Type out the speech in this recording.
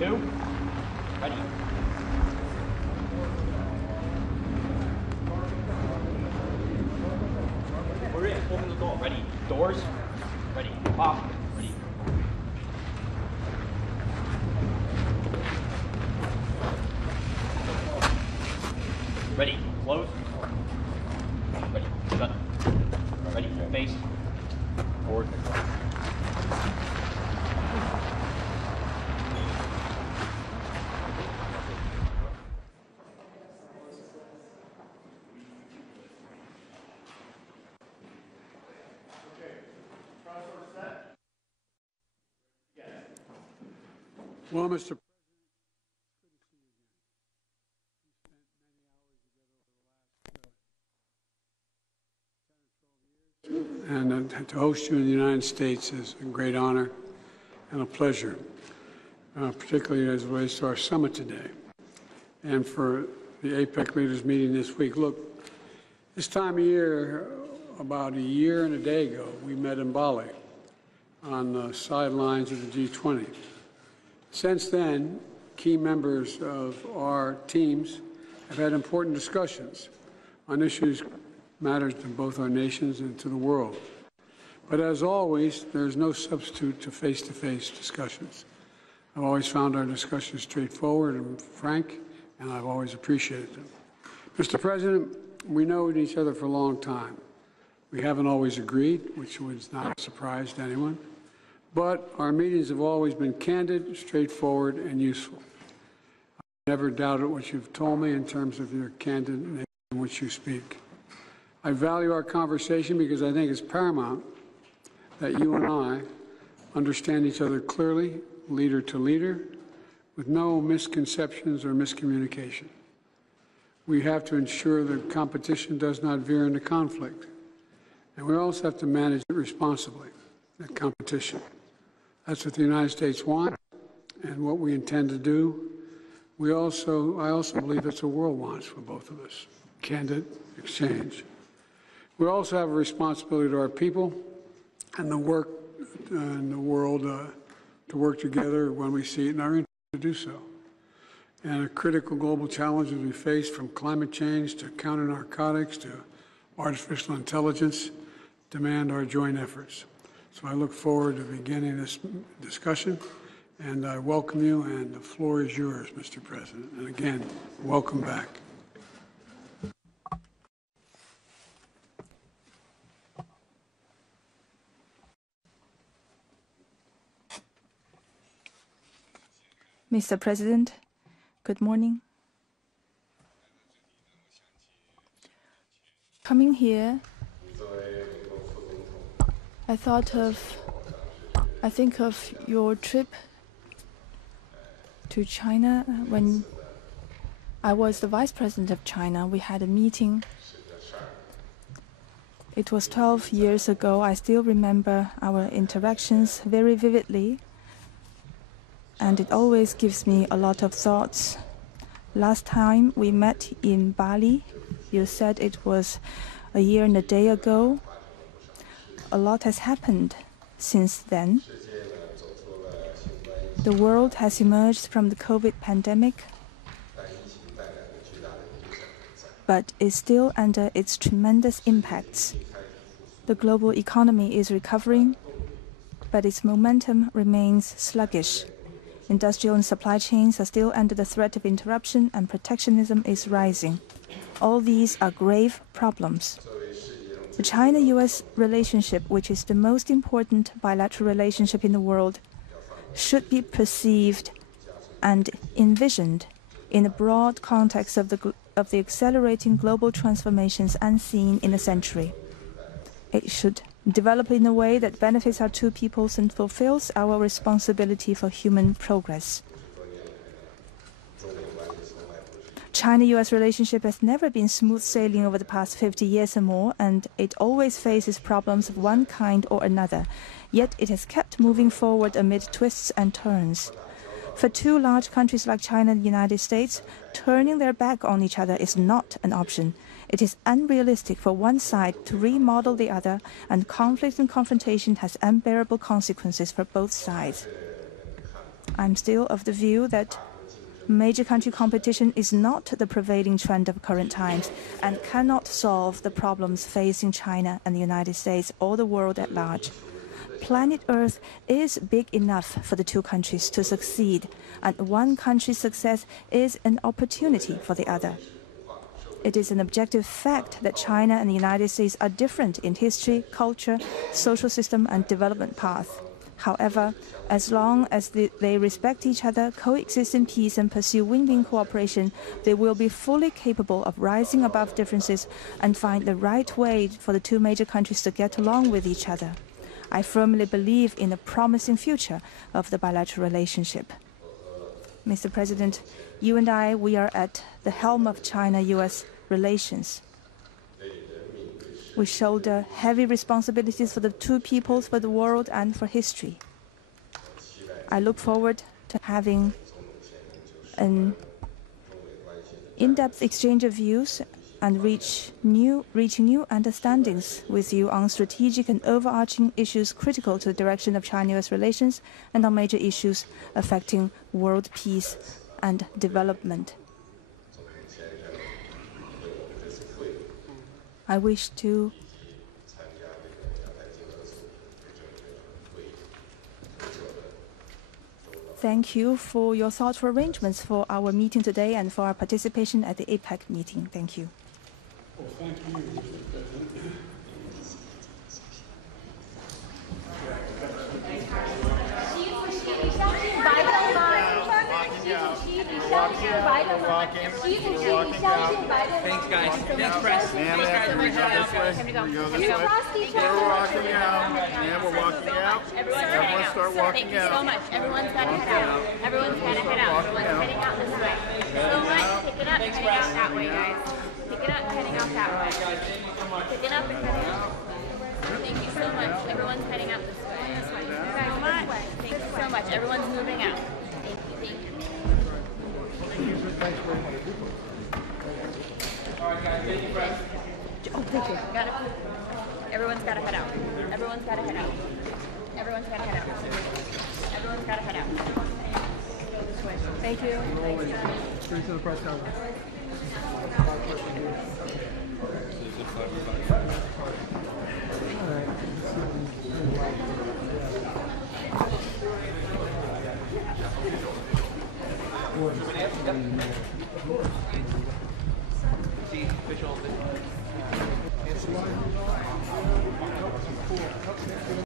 2, ready. We're in, open the door, ready. Doors, ready. Off, ready. Ready, close. Ready, shut. Ready, face. Forward. Well, Mr. And to host you in the United States is a great honor and a pleasure, particularly as it relates to our summit today and for the APEC leaders meeting this week. Look, this time of year, about a year and a day ago, we met in Bali on the sidelines of the G20. Since then, key members of our teams have had important discussions on issues matters to both our nations and to the world. But as always, there is no substitute to face-to-face discussions. I've always found our discussions straightforward and frank, and I've always appreciated them. Mr. President, we know each other for a long time. We haven't always agreed, which was not a surprise to anyone, but our meetings have always been candid, straightforward, and useful. I've never doubted what you've told me in terms of your candid nature in which you speak. I value our conversation because I think it's paramount that you and I understand each other clearly, leader to leader, with no misconceptions or miscommunication. We have to ensure that competition does not veer into conflict. And we also have to manage it responsibly, that competition. That's what the United States wants and what we intend to do. I also believe it's what the world wants for both of us, candid exchange. We also have a responsibility to our people and the world to work together when we see it in our interest to do so. And the critical global challenges we face, from climate change to counter-narcotics to artificial intelligence, demand our joint efforts. So I look forward to beginning this discussion, and I welcome you, and the floor is yours, Mr. President. And again, welcome back. Mr. President, good morning. Coming here, I think of your trip to China. When I was the Vice President of China, we had a meeting. It was 12 years ago. I still remember our interactions very vividly. And it always gives me a lot of thoughts. Last time we met in Bali, you said it was a year and a day ago. A lot has happened since then. The world has emerged from the COVID pandemic, but is still under its tremendous impacts. The global economy is recovering, but its momentum remains sluggish. Industrial and supply chains are still under the threat of interruption, and protectionism is rising. All these are grave problems. The China-US relationship, which is the most important bilateral relationship in the world, should be perceived and envisioned in the broad context of the accelerating global transformations unseen in a century. It should develop in a way that benefits our two peoples and fulfills our responsibility for human progress. China-US relationship has never been smooth sailing over the past 50 years or more, and it always faces problems of one kind or another. Yet it has kept moving forward amid twists and turns. For two large countries like China and the United States, turning their back on each other is not an option. It is unrealistic for one side to remodel the other, and conflict and confrontation has unbearable consequences for both sides. I'm still of the view that major country competition is not the prevailing trend of current times and cannot solve the problems facing China and the United States or the world at large. Planet Earth is big enough for the two countries to succeed, and one country's success is an opportunity for the other. It is an objective fact that China and the United States are different in history, culture, social system, and development path. However, as long as they respect each other, coexist in peace, and pursue win-win cooperation, they will be fully capable of rising above differences and find the right way for the two major countries to get along with each other. I firmly believe in the promising future of the bilateral relationship. Mr. President, you and I, we are at the helm of China-US relations. We shoulder heavy responsibilities for the two peoples, for the world, and for history. I look forward to having an in-depth exchange of views and reaching new understandings with you on strategic and overarching issues critical to the direction of China-US relations and on major issues affecting world peace and development. I wish to thank you for your thoughtful arrangements for our meeting today and for our participation at the APEC meeting. Thank you. Well, thank you, Mr. President. 相信白的吗？习主席，你相信白的吗 Thanks, guys. Thanks, press. Thanks, guys. Thanks, guys. Time to go. Time to go. We're walking out. Yeah, we're walking out. Everyone start walking out. Thank you so much. Everyone's got to head out. Everyone's got to head out. Everyone's heading out this way. So much. Pick it up, heading out that way, guys. Pick it up, heading out that way. Pick it up and heading out. Thank you so much. Everyone's heading out this way. This way. Guys, so much. Thank you so much. Everyone's moving out. Thank you. Thank you. All right, guys, thank you, Brett. Oh, thank you. Got it. Everyone's got to head out. Everyone's got to head out. Everyone's got to head out. Everyone's got to head out. This way. Thank you. Thanks, guys. Straight to the press conference. All right.